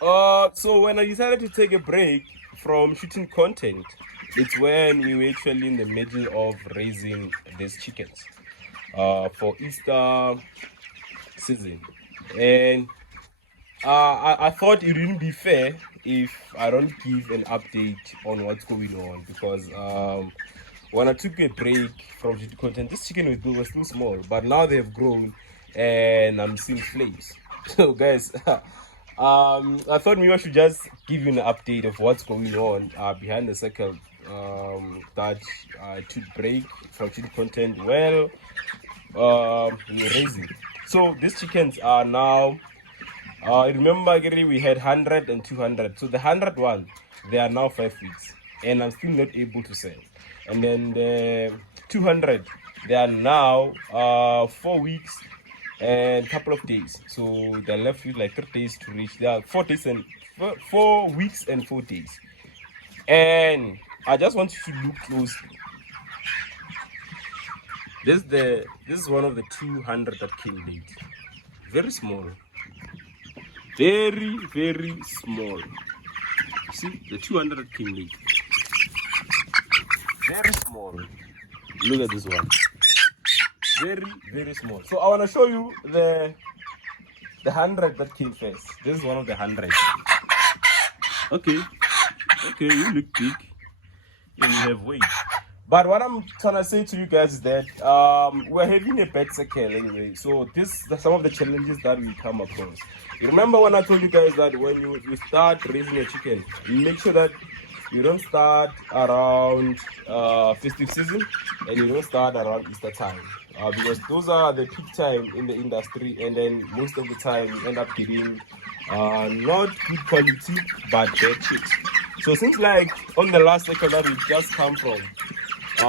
So when I decided to take a break from shooting content, it's when we were actually in the middle of raising these chickens for Easter season. And I thought it wouldn't be fair if I don't give an update on what's going on, because when I took a break from shooting content, this chicken was still small, but now they've grown and I'm seeing flames. So guys, I thought maybe I should just give you an update of what's going on behind the circle. That I took break from shooting content well, raising. So these chickens are now, remember Gary, we had 100 and 200. So the 100 one, they are now 5 weeks, and I'm still not able to sell. And then the 200, they are now 4 weeks and a couple of days. So they're left with like 3 days to reach. They are 4 days and 4 weeks and 4 days. And I just want you to look closely. This is one of the 200 that came late. Very small. Very, very small. See, the 200 came late. Very small. Look at this one. Very, very small. So I want to show you the 100 that came first. This is one of the 100. Okay, you look big and you have weight. But what I'm trying to say to you guys is that we're having a bad cycle anyway. So this are some of the challenges that we come across. You remember when I told you guys that when you start raising a chicken, make sure that you don't start around festive season and you don't start around Easter time, because those are the peak time in the industry, and then most of the time you end up getting not good quality but bad chicks. So seems like on the last cycle that we just come from,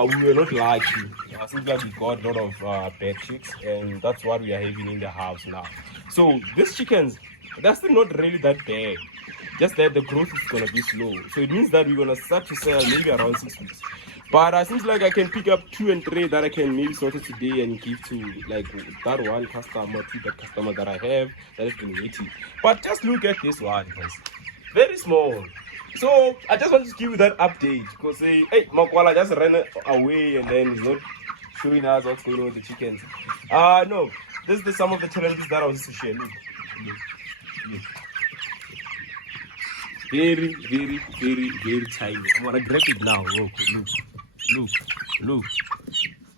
we were not lucky. Seems like we got a lot of bad chicks, and that's what we are having in the house now. So these chickens, they're still not really that bad. Just that the growth is gonna be slow. So it means that we're gonna start to sell maybe around 6 weeks. But it seems like I can pick up 2 and 3 that I can maybe sort it today and give to like that one customer, to that customer that I have that has been waiting. But just look at this one, guys. Very small. So I just want to give you that update, because hey, Makwala just ran away and then he's not showing us what's going on with the chickens. No, this is some of the challenges that I was to share. Look. Very, very, very, very tiny. I'm gonna grab it now. Look.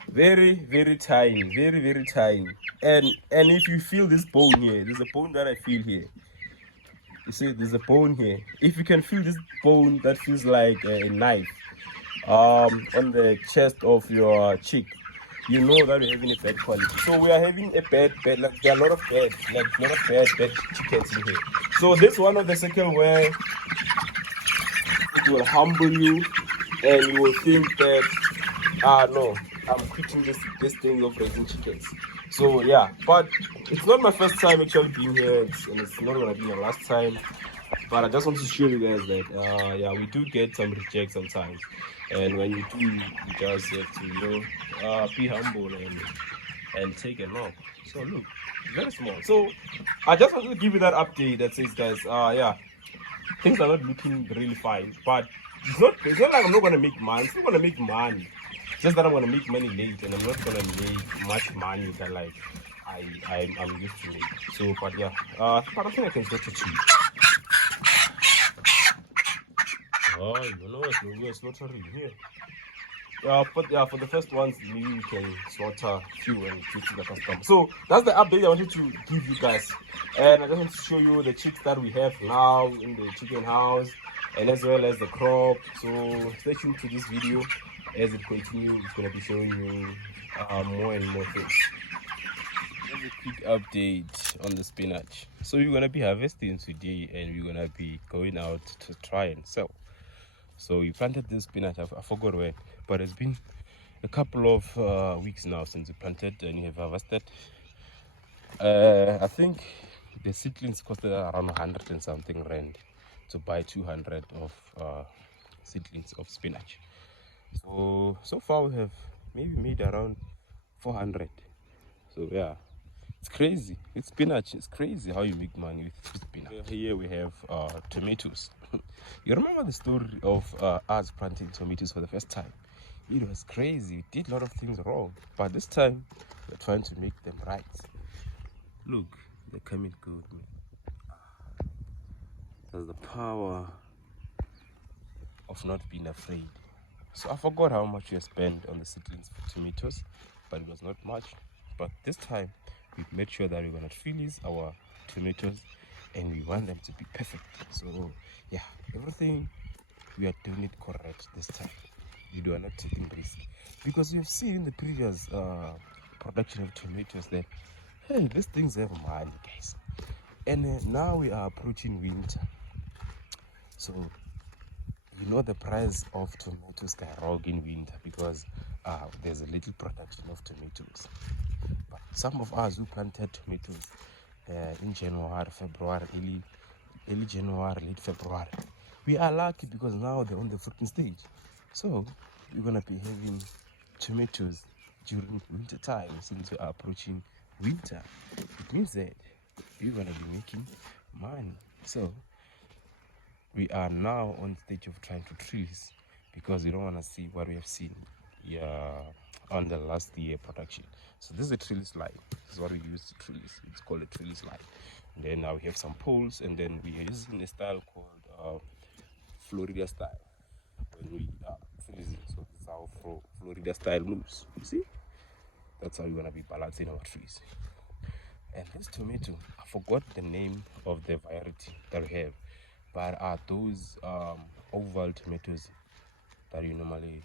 Very, very tiny, very, very tiny. And if you feel this bone here, there's a bone that I feel here. You see, there's a bone here. If you can feel this bone that feels like a knife on the chest of your cheek, you know that we're having a bad quality. So we are having a bad, like there are a lot of bad chickens in here. So this one of the cycle where it will humble you and you will think that no, I'm quitting this thing of raising chickens. So yeah, but it's not my first time actually being here, and it's not gonna be my last time. But I just want to show you guys that yeah, we do get some rejects sometimes, and when you do, you just have to be humble and take a look. So look, very small. So I just wanted to give you that update that says, guys, yeah, things are not looking really fine, but it's not like I'm not gonna make money. I'm still gonna make money. Just that I'm gonna make money late, and I'm not gonna make much money that like I'm used to make. So, but yeah, but I think I can switch it to you. Oh, you know what? We're slaughtering here. But yeah, for the first ones, we can slaughter few and give to the customer. So that's the update I wanted to give you guys, and I just want to show you the chicks that we have now in the chicken house, and as well as the crop. So stay tuned to this video. As it continues, it's going to be showing you more and more things. Here's a quick update on the spinach. So we're going to be harvesting today, and we're going to be going out to try and sell. So we planted this spinach, I forgot when, but it's been a couple of weeks now since we planted and we have harvested. I think the seedlings costed around 100 and something rand to buy 200 of seedlings of spinach. So far we have maybe made around 400. So yeah, It's crazy. It's spinach. It's crazy how you make money with spinach. Here we have tomatoes. You remember the story of us planting tomatoes for the first time? It was crazy. We did a lot of things wrong, but this time we're trying to make them right. Look, they're coming good, man. There's the power of not being afraid. So I forgot how much we spent on the seedlings for tomatoes, but it was not much. But this time we made sure that we're gonna release our tomatoes and we want them to be perfect. So yeah, everything we are doing it correct this time. We are not taking risk, because we have seen in the previous production of tomatoes that hey, these things have money, guys. And now we are approaching winter, so you know the price of tomatoes skyrocket in winter because there's a little production of tomatoes. But some of us who planted tomatoes in January, February, early January, late February, we are lucky because now they're on the fruiting stage. So we're gonna be having tomatoes during winter time. Since we are approaching winter, it means that we're gonna be making money. So we are now on the stage of trying to trees because we don't want to see what we have seen on the last year production. So this is a trellis line. This is what we use to trellis. It's called a trellis line. And then now we have some poles, and then we are using a style called Florida style when we are trellising. So this is how Florida style moves. You see? That's how we're gonna be balancing our trees. And this tomato, I forgot the name of the variety that we have, but are those oval tomatoes that you normally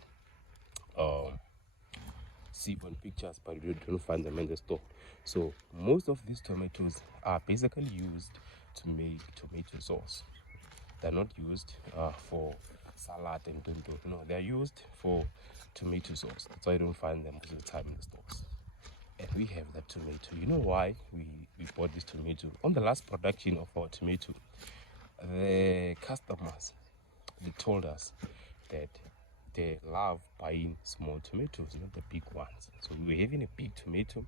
see on pictures, but you don't find them in the store. So most of these tomatoes are basically used to make tomato sauce. They're not used for salad and dondo. No, they're used for tomato sauce. That's why you don't find them most of the time in the stores. And we have that tomato. You know why we bought this tomato? On the last production of our tomato, the customers, they told us that they love buying small tomatoes, not the big ones. So we were having a big tomato,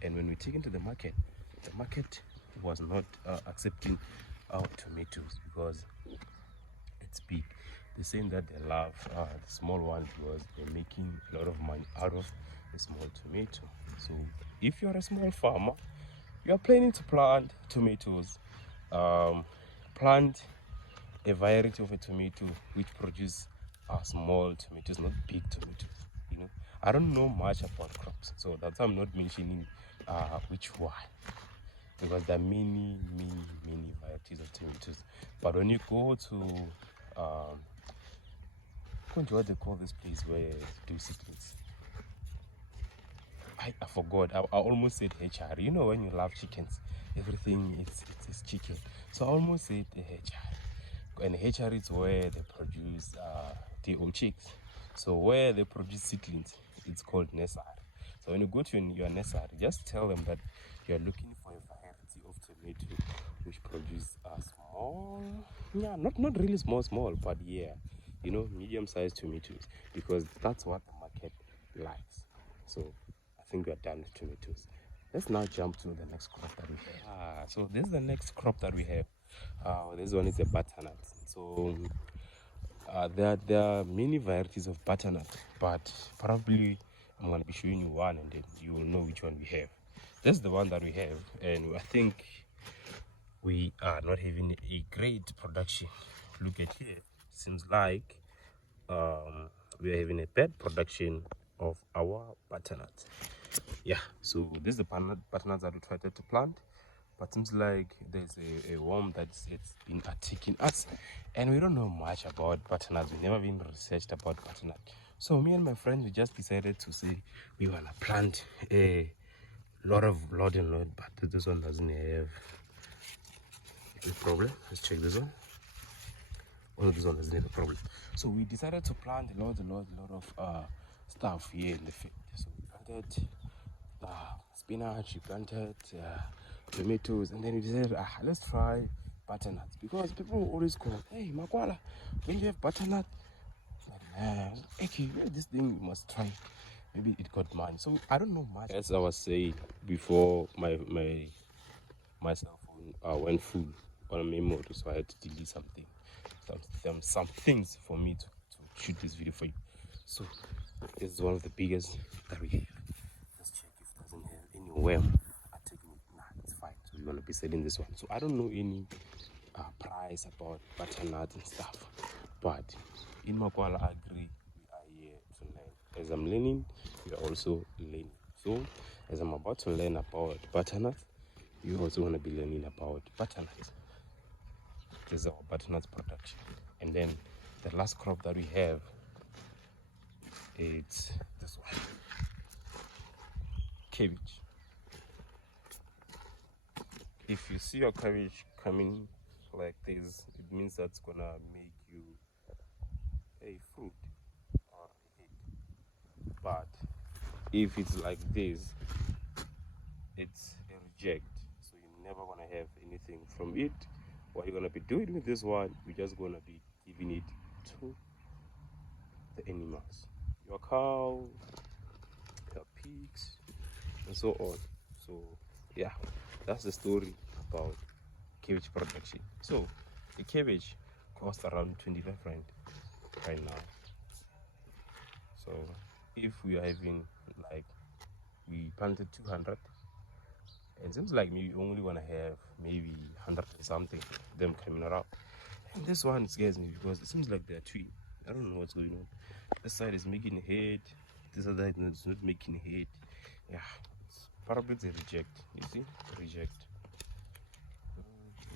and when we take it to the market was not accepting our tomatoes because it's big. They're saying that they love the small ones because they're making a lot of money out of a small tomato. So if you're a small farmer, you're planning to plant tomatoes, plant a variety of a tomato which produce small tomatoes, not big tomatoes. You know, I don't know much about crops, so that's why I'm not mentioning which one, because there are many varieties of tomatoes. But when you go to what they call this place where they do seedlings, I forgot. I almost said HR. You know when you love chickens, everything it's chicken. So I almost said HR. And HR is where they produce DO chicks. So where they produce seedlings, it's called nursery. So when you go to your nursery, just tell them that you're looking for a variety of tomato which produce small, yeah, not really small, but yeah, you know, medium-sized tomatoes, because that's what the market likes. So I think we're done with tomatoes. Let's now jump to the next crop that we have. So this is the next crop that we have. This one is a butternut. So there are many varieties of butternut, but probably I'm going to be showing you one, and then you will know which one we have. This is the one that we have, and I think we are not having a great production. Look at here. Seems like we are having a bad production of our butternut. Yeah, so this is the butternut that we tried to plant, but seems like there's a worm that's been attacking us, and we don't know much about butternuts. We've never been researched about butternut. So me and my friends, we just decided to say we want to plant a lot, but this one doesn't have a problem. Let's check this one. Oh, this one doesn't have a problem. So we decided to plant a lot of stuff here in the field. So we planted spinach, we planted tomatoes, and then we decided let's try butternuts, because people always call, hey Makwala, when you have butternut, like, okay, this thing you must try. maybe it got money. So I don't know much. As I was saying before, my cell phone went full on memory, so I had to delete some things for me to shoot this video for you. So this is one of the biggest that we have. Let's check if it doesn't have any worm attacking it. Nah, it's fine. So we're gonna be selling this one. So I don't know any price about butternut and stuff, but in Makwala Agri we are here to learn. As I'm learning, we are also learning. So as I'm about to learn about butternut, you also want to be learning about butternut. This is our butternut production. And then the last crop that we have, it's this one, cabbage. If you see your cabbage coming like this, it means that's gonna make you a fruit or a head. But if it's like this, it's a reject. So you're never gonna have anything from it. What you're gonna be doing with this one, you're just gonna be giving it to the animals, your cow, your pigs, and so on. So yeah, that's the story about cabbage production. So the cabbage costs around 25 rand right now. So if we are having, like, we planted 200, it seems like we only want to have maybe 100 and something them coming around. And this one scares me because it seems like they're twin. I don't know what's going on. This side is making head, this other side is not making head. Yeah, it's probably the reject. You see, reject.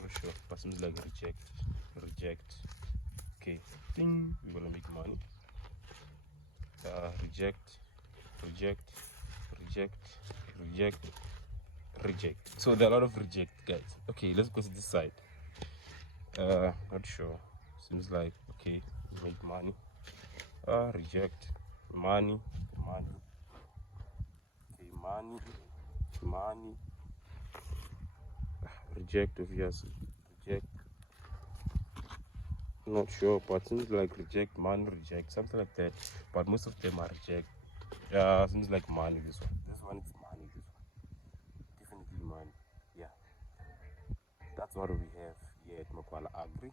Not sure, but seems like reject. Okay, ding, we're gonna make money. Reject, reject. So there are a lot of reject, guys. Okay, let's go to this side. Not sure. Seems like okay, we make money. Reject, money. Okay, money. Reject, obviously. Reject. Not sure, but seems like reject, money, reject, something like that. But most of them are reject. Seems like money. This one is money. This one, definitely money. Yeah, that's what we have here at Makwala Agri.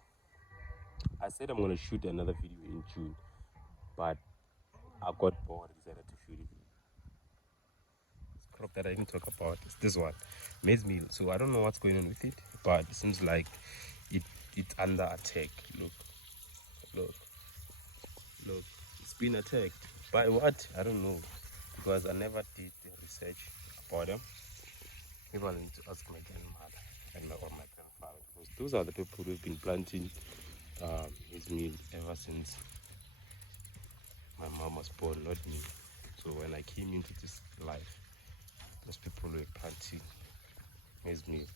I said I'm gonna shoot another video in June, but I got bored and decided to shoot it. This crop that I didn't talk about is this one, maize meal. So I don't know what's going on with it, but it seems like it's under attack. Look, it's been attacked. By what? I don't know, because I never did the research about them. Maybe I need to ask my grandmother or my grandfather, because those are the people who've been planting maize meal ever since my mom was born, not me. So when I came into this life, those people were planting maize meal.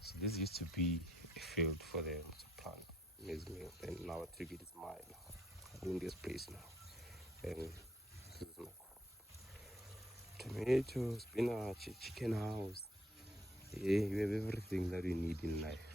So this used to be a field for them to plant maize meal, and now I took it as mine. I'm in this place now, and this is my crop. Tomatoes, spinach, chicken house. Yeah, you have everything that you need in life.